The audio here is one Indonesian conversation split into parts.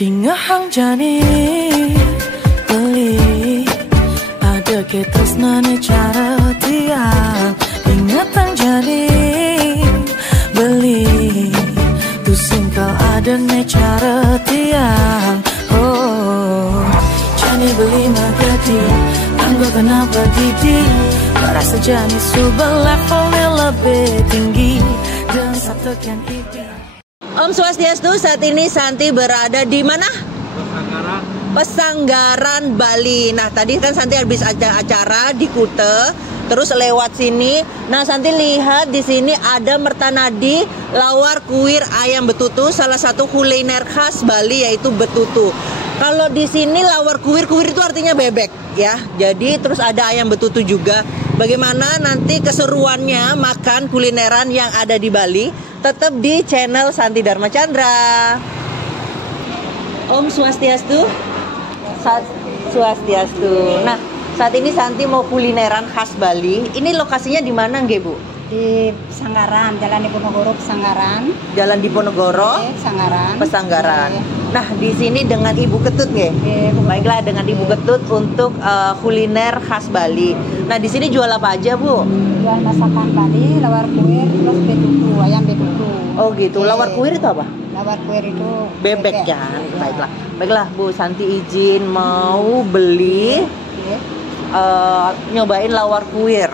Dingahang jani beli ada ketas nane cara tiang ingatan jadi beli tu singkal ada ne cara tiang oh jani beli magadi tangga kenapa didi rasa jani subah levelnya lebih tinggi dan satukan ibi. Om Swastiastu, saat ini Santi berada di mana? Pesanggaran, Bali. Nah, tadi kan Santi habis acara di Kute, terus lewat sini. Nah, Santi lihat di sini ada mertanadi lawar kuir ayam betutu, salah satu kuliner khas Bali yaitu betutu. Kalau di sini lawar kuir itu artinya bebek ya. Jadi terus ada ayam betutu juga. Bagaimana nanti keseruannya makan kulineran yang ada di Bali? Tetap di channel Santi Dharma Chandra. Om Swastiastu. Swastiastu. Nah, saat ini Santi mau kulineran khas Bali. Ini lokasinya di mana, nggih, Bu? Di Pesanggaran, Jalan Diponegoro Pesanggaran. Jalan Diponegoro Pesanggaran. Nah, di sini dengan Ibu Ketut nggih? Baiklah, dengan Ibu Ketut untuk kuliner khas Bali. Nah, di sini jual apa aja, Bu? Jual masakan Bali, lawar kuir, terus betutu, ayam betutu. Oh, gitu. Lawar kuir itu apa? Lawar kuir itu bebek ya. Baiklah. Baiklah, Bu, Santi izin mau beli nyobain lawar kuir.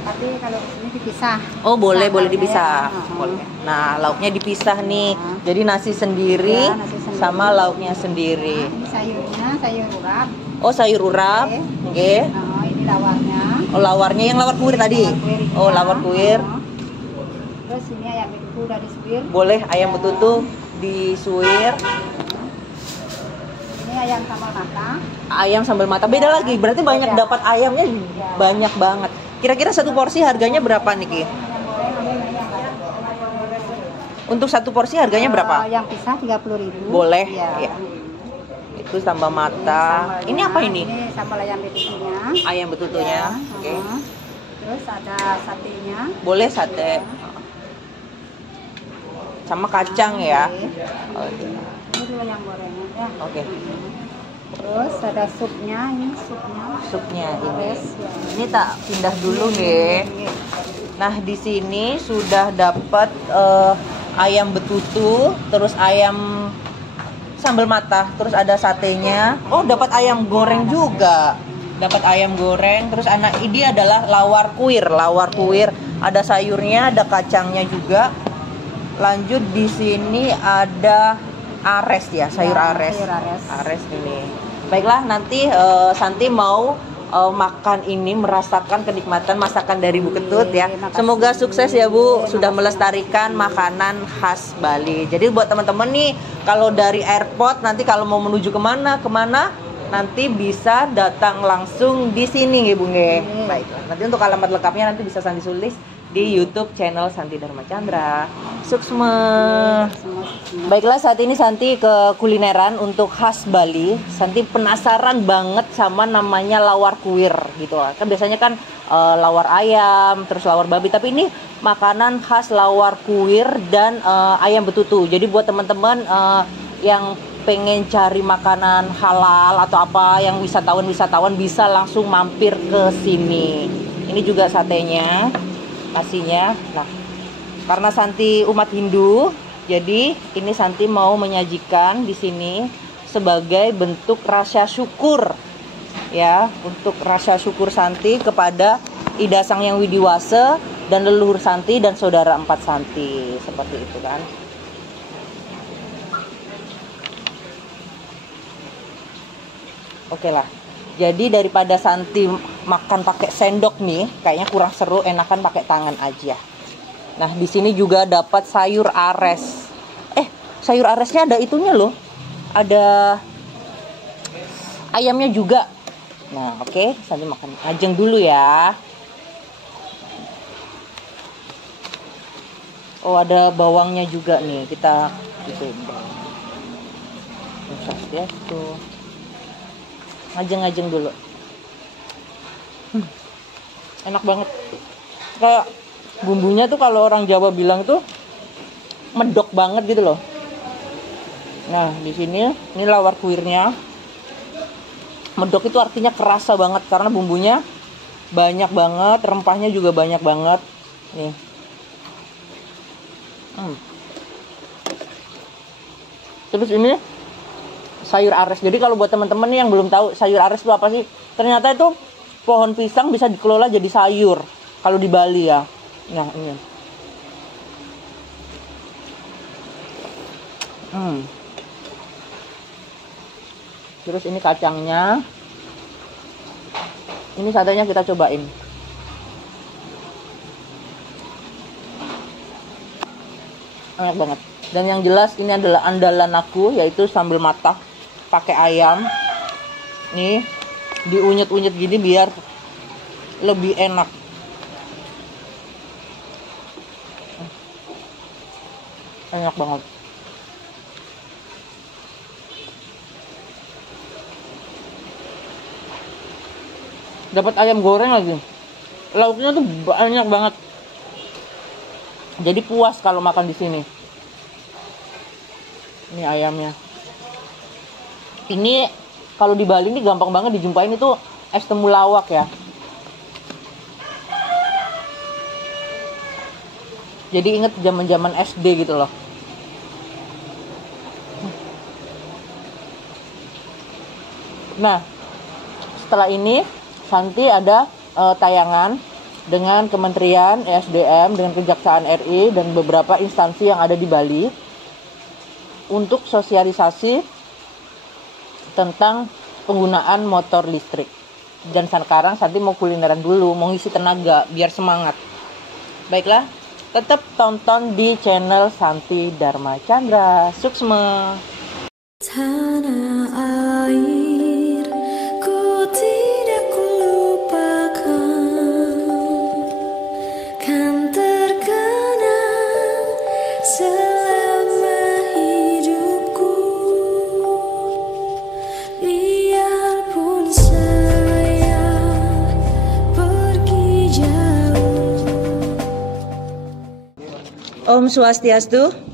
Tapi kalau ini dipisah. Oh, boleh dipisah. Nah, lauknya dipisah nih. Jadi nasi sendiri, ya, nasi sendiri sama lauknya sendiri. Nah, ini sayurnya, sayur urap. Oh, sayur urap. Oke. Nah, ini lawarnya. Oh, lawarnya yang lawar kuir tadi. Oh, lawar kuir. Terus ini ayam betutu dari suwir. Boleh ayam betutu disuir. Ini ayam sambal mata. Ayam sambal mata beda lagi. Berarti banyak dapat ayamnya banyak banget. Kira-kira satu porsi harganya berapa nih, Ki? Untuk satu porsi harganya berapa? Yang pisah 30.000. Boleh. Ya. Itu sambal mata. Ini apa ini? Ini sambal ayam betutunya. Ayam betutunya. Oke. Terus ada satenya. Boleh sate. Sama kacang ya. Ini dulu yang gorengnya ya. Oke. Terus ada supnya, ini Supnya ini. Yes, ya. Ini tak pindah dulu nih. Nah, di sini sudah dapat ayam betutu, terus ayam sambal mata, terus ada satenya. Oh, dapat ayam goreng juga. Dapat ayam goreng, terus ini adalah lawar kuir. Ada sayurnya, ada kacangnya juga. Lanjut di sini ada ares ya, sayur ares. Ares ini. Baiklah, nanti Santi mau makan ini, merasakan kenikmatan masakan dari Bu Ketut ya. Semoga sukses ya, Bu, sudah melestarikan makanan khas Bali. Jadi buat teman-teman nih, kalau dari airport nanti kalau mau menuju kemana nanti bisa datang langsung di sini nggih, Bu nggih. Baiklah. Nanti untuk alamat lengkapnya nanti bisa Santi tulis di YouTube channel Santi Dharma Chandra. Suksma. Baiklah, saat ini Santi ke kulineran untuk khas Bali. Santi penasaran banget sama namanya lawar kuir gitu. Kan biasanya kan lawar ayam, terus lawar babi, tapi ini makanan khas lawar kuir dan ayam betutu. Jadi buat teman-teman yang pengen cari makanan halal atau apa yang wisatawan bisa langsung mampir ke sini. Ini juga satenya. Nasinya. Nah, karena Santi umat Hindu, jadi ini Santi mau menyajikan di sini sebagai bentuk rasa syukur ya, untuk rasa syukur Santi kepada Ida Sang Yang Widiwasa dan leluhur Santi dan saudara empat Santi, seperti itu kan. Oke lah. Jadi daripada Santi makan pakai sendok nih, kayaknya kurang seru, enakan pakai tangan aja. Nah, di sini juga dapat sayur ares. Sayur aresnya ada itunya loh. Ada ayamnya juga. Nah, oke, Santi makan ajeng dulu ya. Oh, ada bawangnya juga nih. Kita gitu. Ya, tuh. Ngajeng dulu. Enak banget. Kayak bumbunya tuh kalau orang Jawa bilang tuh medok banget gitu loh. Nah, di sini ini lawar kuirnya. Medok itu artinya kerasa banget karena bumbunya banyak banget, rempahnya juga banyak banget. Nih. Terus ini sayur ares. Jadi kalau buat teman-teman yang belum tahu sayur ares itu apa sih? Ternyata itu pohon pisang bisa dikelola jadi sayur kalau di Bali ya. Nah, ini. Terus ini kacangnya. Ini satenya kita cobain. Enak banget. Dan yang jelas ini adalah andalan aku, yaitu sambal matah pakai ayam. Nih, diunyet-unyet gini biar lebih enak. Enak banget. Dapat ayam goreng lagi. Lauknya tuh banyak banget. Jadi puas kalau makan di sini. Ini ayamnya. Ini kalau di Bali ini gampang banget dijumpain itu es temulawak ya. Jadi inget zaman-zaman SD gitu loh. Nah, setelah ini Santi ada tayangan dengan Kementerian ESDM, dengan Kejaksaan RI dan beberapa instansi yang ada di Bali untuk sosialisasi tentang penggunaan motor listrik. Dan sekarang Santi mau kulineran dulu, mau ngisi tenaga biar semangat. Baiklah, tetap tonton di channel Santi Dharma Chandra. Suksma. Tanah air ku tidak kulupakan, kan terkenang selama hidupku. Biarpun saya pergi jauh. Om Swastiastu.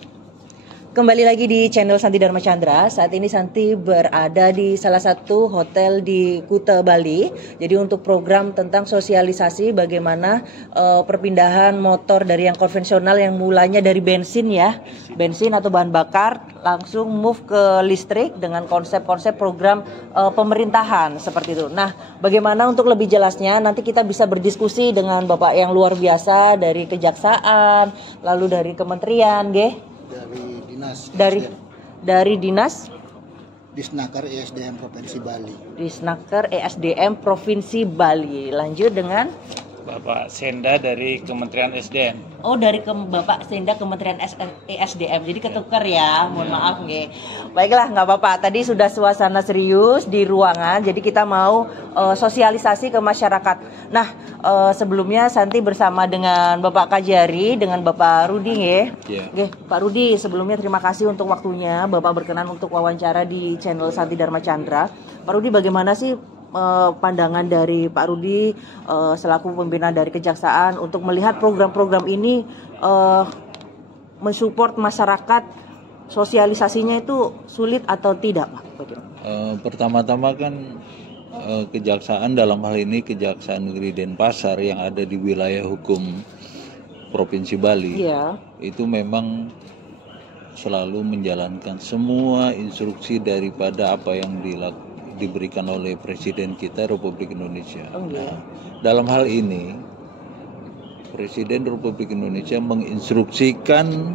Kembali lagi di channel Santi Dharma Chandra. Saat ini Santi berada di salah satu hotel di Kuta, Bali. Jadi untuk program tentang sosialisasi bagaimana perpindahan motor dari yang konvensional yang mulanya dari bensin ya, bensin atau bahan bakar, langsung move ke listrik dengan konsep-konsep program pemerintahan seperti itu. Nah, bagaimana untuk lebih jelasnya nanti kita bisa berdiskusi dengan Bapak yang luar biasa dari Kejaksaan, lalu dari Kementerian, dari dinas Disnaker ESDM Provinsi Bali. Disnaker ESDM Provinsi Bali. Lanjut dengan Bapak Senda dari Kementerian SDM. Oh, dari Bapak Senda Kementerian ESDM. Jadi ketukar ya. Mohon maaf nggih. Baiklah, nggak apa-apa. Tadi sudah suasana serius di ruangan. Jadi kita mau sosialisasi ke masyarakat. Nah, sebelumnya Santi bersama dengan Bapak Kajari, dengan Bapak Rudi nggih. Yeah. Pak Rudi, sebelumnya terima kasih untuk waktunya. Bapak berkenan untuk wawancara di channel Santi Dharma Chandra. Pak Rudi, bagaimana sih pandangan dari Pak Rudi selaku pimpinan dari Kejaksaan untuk melihat program-program ini mensupport masyarakat, sosialisasinya itu sulit atau tidak, Pak? Pertama-tama kan Kejaksaan dalam hal ini Kejaksaan Negeri Denpasar yang ada di wilayah hukum Provinsi Bali, itu memang selalu menjalankan semua instruksi daripada apa yang diberikan oleh Presiden kita Republik Indonesia. Nah, dalam hal ini Presiden Republik Indonesia menginstruksikan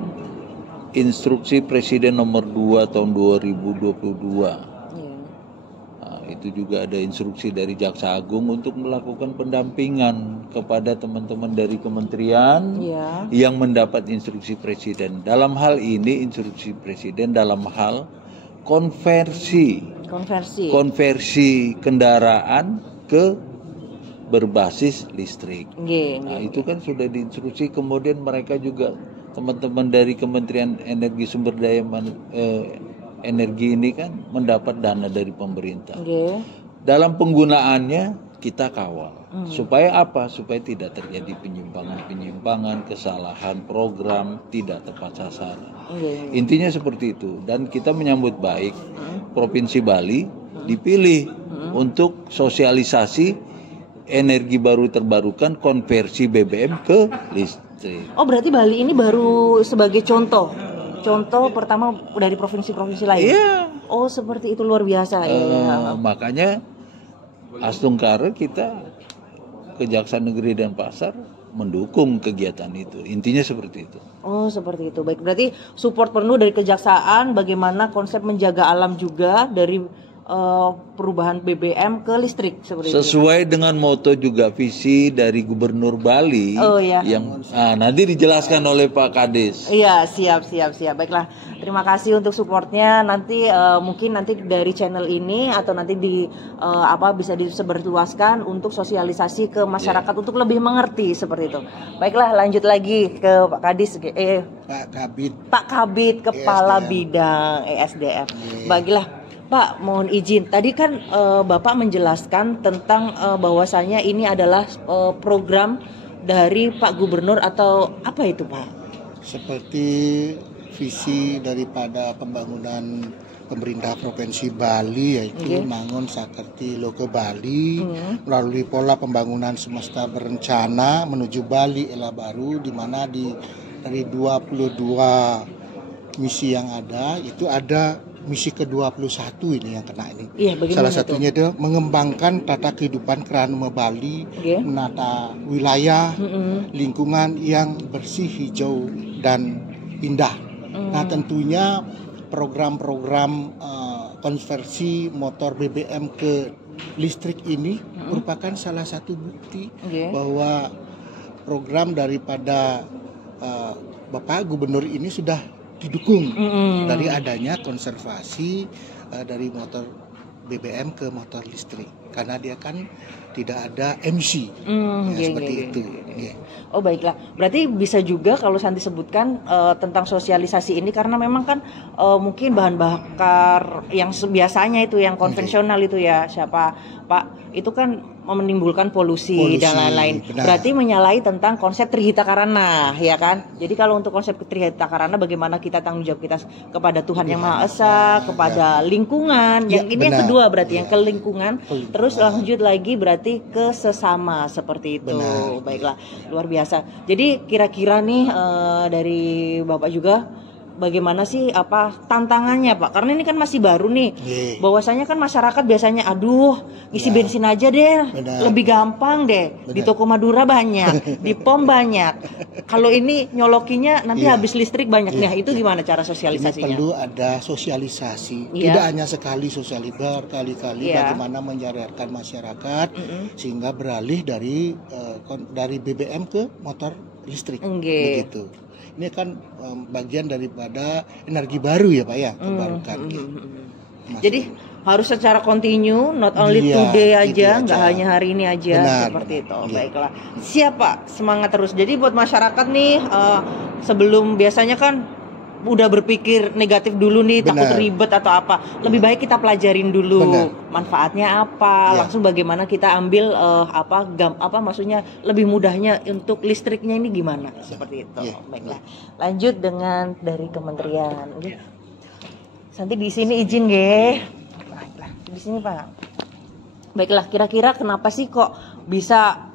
instruksi Presiden nomor 2 tahun 2022. Nah, itu juga ada instruksi dari Jaksa Agung untuk melakukan pendampingan kepada teman-teman dari kementerian yang mendapat instruksi Presiden. Dalam hal ini instruksi Presiden dalam hal konversi kendaraan ke berbasis listrik. Nah, itu kan sudah diinstruksi. Kemudian mereka juga teman-teman dari Kementerian Energi Sumber Daya Energi ini kan mendapat dana dari pemerintah. Dalam penggunaannya kita kawal. Supaya apa? Supaya tidak terjadi penyimpangan-penyimpangan, kesalahan program, tidak tepat sasaran. Intinya seperti itu. Dan kita menyambut baik Provinsi Bali dipilih untuk sosialisasi energi baru terbarukan, konversi BBM ke listrik. Oh, berarti Bali ini baru sebagai contoh pertama dari provinsi-provinsi lain. Iya. Oh, seperti itu, luar biasa. Makanya Astungkara kita, Kejaksaan Negeri Denpasar mendukung kegiatan itu. Intinya seperti itu. Oh, seperti itu. Baik, berarti support penuh dari kejaksaan bagaimana konsep menjaga alam juga dari perubahan BBM ke listrik seperti itu. Sesuai dengan moto juga visi dari Gubernur Bali yang nanti dijelaskan oleh Pak Kades. Iya, siap. Baiklah, terima kasih untuk supportnya. Nanti mungkin nanti dari channel ini atau nanti bisa disebarluaskan untuk sosialisasi ke masyarakat untuk lebih mengerti seperti itu. Baiklah, lanjut lagi ke Pak Kadis, Pak Kabid, Kepala Bidang ESDM. Baiklah, Pak, mohon izin. Tadi kan Bapak menjelaskan tentang bahwasanya ini adalah program dari Pak Gubernur atau apa itu, Pak? Seperti visi daripada pembangunan pemerintah Provinsi Bali, yaitu Mangun Sakerti Loke Bali, melalui pola pembangunan semesta berencana menuju Bali Ela Baru, di mana dari 22 misi yang ada, itu ada misi ke-21 ini yang kena ini. Salah satunya itu mengembangkan tata kehidupan Keranuma Bali, menata wilayah, lingkungan yang bersih, hijau, dan indah. Nah, tentunya program-program konversi motor BBM ke listrik ini merupakan salah satu bukti bahwa program daripada Bapak Gubernur ini sudah didukung dari adanya konservasi dari motor BBM ke motor listrik, karena dia kan tidak ada emisi seperti itu. Oh, baiklah, berarti bisa juga kalau Santi sebutkan tentang sosialisasi ini, karena memang kan mungkin bahan bakar yang biasanya itu yang konvensional itu ya siapa Pak, itu kan menimbulkan polusi dan lain-lain. Berarti menyalahi tentang konsep Trihita Karana, ya kan? Jadi kalau untuk konsep Trihita Karana, bagaimana kita tanggung jawab kita kepada Tuhan Yang Maha Esa, kepada lingkungan. Yang ini yang kedua berarti yang ke lingkungan. Terus lanjut lagi berarti ke sesama seperti itu. Baiklah, luar biasa. Jadi kira-kira nih dari Bapak juga, bagaimana sih tantangannya, Pak? Karena ini kan masih baru nih. Bahwasanya kan masyarakat biasanya isi bensin aja deh. Lebih gampang deh. Di toko Madura banyak, di POM banyak. Kalau ini nyolokinya nanti habis listrik banyak. Nah, itu gimana cara sosialisasinya? Ini perlu ada sosialisasi. Tidak hanya sekali sosialisasi, berkali-kali bagaimana menyadarkan masyarakat sehingga beralih dari BBM ke motor listrik. Begitu. Ini kan bagian daripada energi baru ya Pak ya, terbarukan. Jadi harus secara kontinu, not only today aja, nggak hanya hari ini aja. Seperti itu. Baiklah, siap Pak, semangat terus. Jadi buat masyarakat nih, sebelum biasanya kan udah berpikir negatif dulu nih, takut ribet atau apa, lebih baik kita pelajarin dulu manfaatnya apa, langsung bagaimana kita ambil maksudnya lebih mudahnya untuk listriknya ini gimana, seperti itu. Baiklah, lanjut dengan dari kementerian. Santi di sini izin Baiklah, di sini Pak. Baiklah, kira-kira kenapa sih kok bisa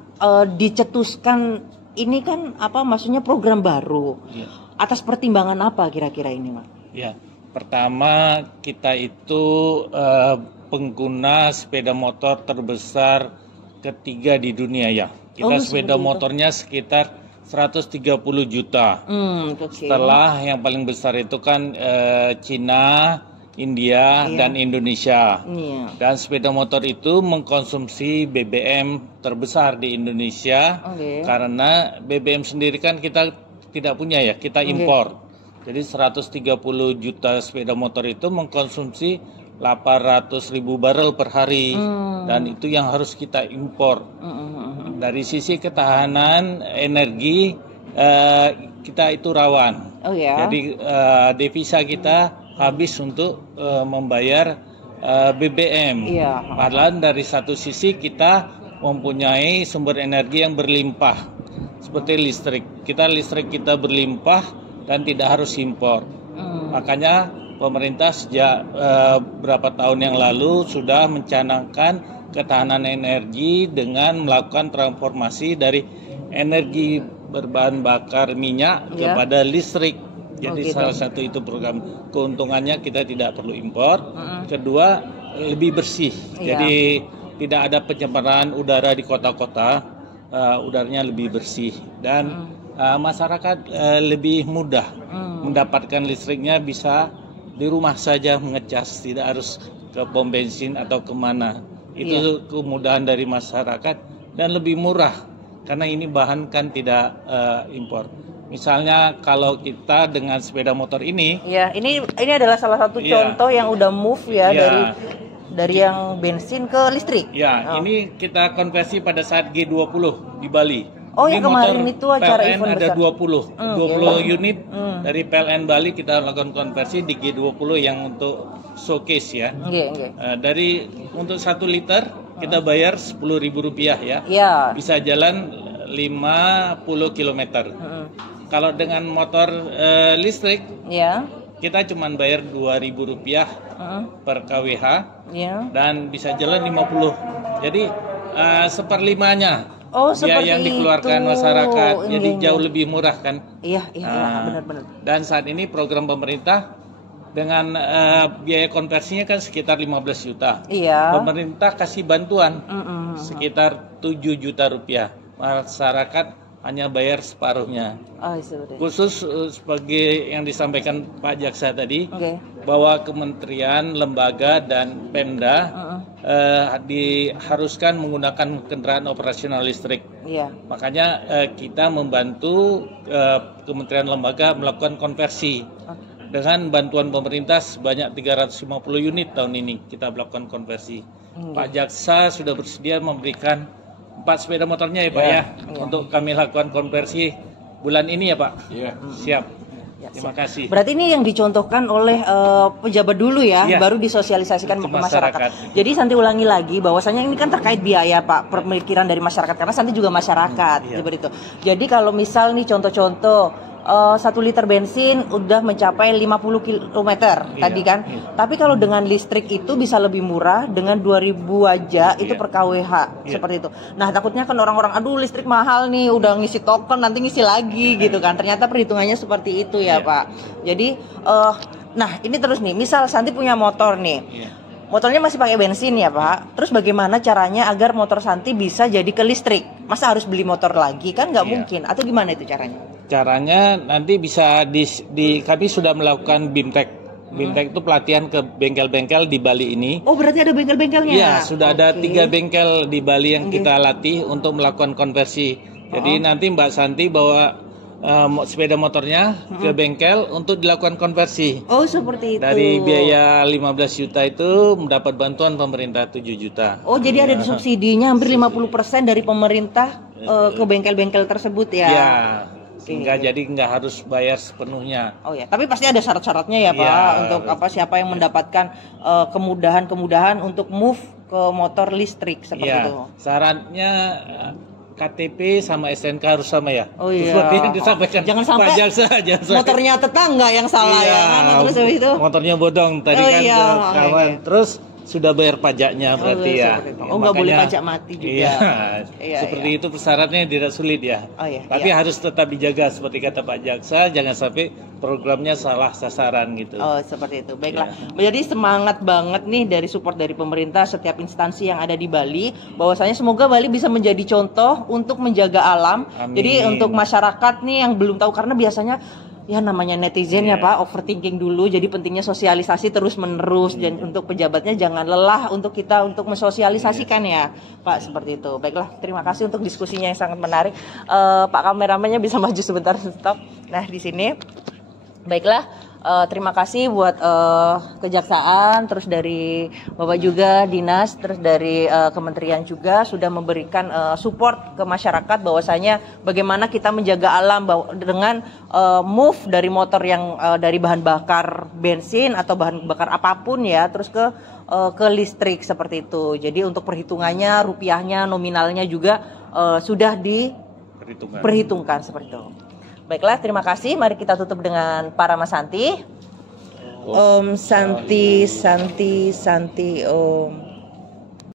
dicetuskan ini kan maksudnya program baru? Atas pertimbangan apa kira-kira ini, Mas? Ya, pertama kita itu pengguna sepeda motor terbesar ketiga di dunia ya. Kita sepeda motornya sekitar 130 juta. Setelah yang paling besar itu kan Cina, India, dan Indonesia. Dan sepeda motor itu mengkonsumsi BBM terbesar di Indonesia karena BBM sendiri kan kita tidak punya ya, kita impor. Jadi 130 juta sepeda motor itu mengkonsumsi 800.000 barel per hari, dan itu yang harus kita impor. Dari sisi ketahanan energi kita itu rawan. Jadi devisa kita habis untuk membayar BBM. Padahal dari satu sisi kita mempunyai sumber energi yang berlimpah seperti listrik. Listrik kita berlimpah dan tidak harus impor. Makanya pemerintah sejak berapa tahun yang lalu sudah mencanangkan ketahanan energi dengan melakukan transformasi dari energi berbahan bakar minyak kepada listrik. Jadi salah satu itu program. Keuntungannya kita tidak perlu impor. Kedua, lebih bersih. Jadi tidak ada pencemaran udara di kota-kota. Udaranya lebih bersih dan masyarakat lebih mudah mendapatkan listriknya, bisa di rumah saja mengecas, tidak harus ke pom bensin atau kemana. Itu kemudahan dari masyarakat dan lebih murah karena ini bahan kan tidak impor. Misalnya kalau kita dengan sepeda motor ini, ini adalah salah satu contoh yang udah move dari yang bensin ke listrik. Ini kita konversi pada saat G20 di Bali. Ini kemarin itu acara PLN event ada besar. 20 unit dari PLN Bali kita lakukan konversi di G20 yang untuk showcase ya. Dari untuk 1 liter kita bayar Rp10.000 ya. Bisa jalan 50 km. Kalau dengan motor listrik, kita cuma bayar Rp2.000 per kWh dan bisa jalan 50. Jadi seperlimanya biaya yang dikeluarkan masyarakat. Jadi jauh lebih murah kan? Benar-benar. Dan saat ini program pemerintah dengan biaya konversinya kan sekitar 15 juta. Pemerintah kasih bantuan sekitar Rp7 juta. Masyarakat hanya bayar separuhnya. Khusus sebagai yang disampaikan Pak Jaksa tadi, bahwa kementerian, lembaga dan Pemda diharuskan menggunakan kendaraan operasional listrik. Makanya kita membantu kementerian lembaga melakukan konversi. Dengan bantuan pemerintah sebanyak 350 unit tahun ini kita melakukan konversi. Pak Jaksa sudah bersedia memberikan 4 sepeda motornya ya Pak untuk kami lakukan konversi bulan ini ya Pak. Siap. Terima kasih. Berarti ini yang dicontohkan oleh pejabat dulu baru disosialisasikan ke masyarakat. Jadi Santi ulangi lagi bahwasanya ini kan terkait biaya Pak, pemikiran dari masyarakat karena Santi juga masyarakat seperti itu. Jadi kalau misal nih contoh-contoh 1 liter bensin udah mencapai 50 km tadi kan. Tapi kalau dengan listrik itu bisa lebih murah dengan 2.000 aja itu per kWh seperti itu. Nah, takutnya kan orang-orang aduh listrik mahal nih, udah ngisi token nanti ngisi lagi gitu kan. Ternyata perhitungannya seperti itu ya, Pak. Jadi nah, ini terus nih, misal Santi punya motor nih. Motornya masih pakai bensin ya Pak. Terus bagaimana caranya agar motor Santi bisa jadi ke listrik? Masa harus beli motor lagi? Kan nggak mungkin. Atau gimana itu caranya? Caranya nanti bisa kami sudah melakukan BIMTEK. BIMTEK itu pelatihan ke bengkel-bengkel di Bali ini. Oh, berarti ada bengkel-bengkelnya? Iya, sudah ada 3 bengkel di Bali yang kita latih untuk melakukan konversi. Jadi nanti Mbak Santi bawa sepeda motornya ke bengkel untuk dilakukan konversi. Oh, seperti itu. Dari biaya 15 juta itu mendapat bantuan pemerintah 7 juta. Oh, jadi ada subsidinya hampir 50% dari pemerintah ke bengkel-bengkel tersebut ya. Iya. Sehingga jadi nggak harus bayar sepenuhnya. Oh ya, tapi pasti ada syarat-syaratnya ya Pak untuk siapa yang mendapatkan kemudahan-kemudahan untuk move ke motor listrik seperti itu. Syaratnya KTP sama SNK harus sama ya. Oh iya. Seperti yang disampaikan jangan sampai Pak Jaksa, motornya tetangga yang salah ya kan. Terus habis itu motornya bodong tadi kawan. Terus sudah bayar pajaknya berarti nggak boleh pajak mati juga. Seperti itu persyaratnya tidak sulit ya. Tapi harus tetap dijaga seperti kata Pak Jaksa, jangan sampai programnya salah sasaran gitu. Oh, seperti itu. Baiklah. Jadi semangat banget nih dari support dari pemerintah setiap instansi yang ada di Bali, bahwasanya semoga Bali bisa menjadi contoh untuk menjaga alam. Amin. Jadi untuk masyarakat nih yang belum tahu, karena biasanya ya namanya netizen ya Pak, overthinking dulu. Jadi pentingnya sosialisasi terus menerus dan untuk pejabatnya jangan lelah untuk kita untuk mensosialisasikan ya Pak, seperti itu. Baiklah, terima kasih untuk diskusinya yang sangat menarik. Pak kameramennya bisa maju sebentar, stop. Nah, di sini baiklah. terima kasih buat kejaksaan, terus dari Bapak juga dinas, terus dari kementerian juga sudah memberikan support ke masyarakat bahwasanya bagaimana kita menjaga alam dengan move dari motor yang dari bahan bakar bensin atau bahan bakar apapun ya, terus ke listrik seperti itu. Jadi untuk perhitungannya, rupiahnya, nominalnya juga sudah diperhitungkan seperti itu. Baiklah, terima kasih. Mari kita tutup dengan Parama Santi. Om Santi Santi Santi Om.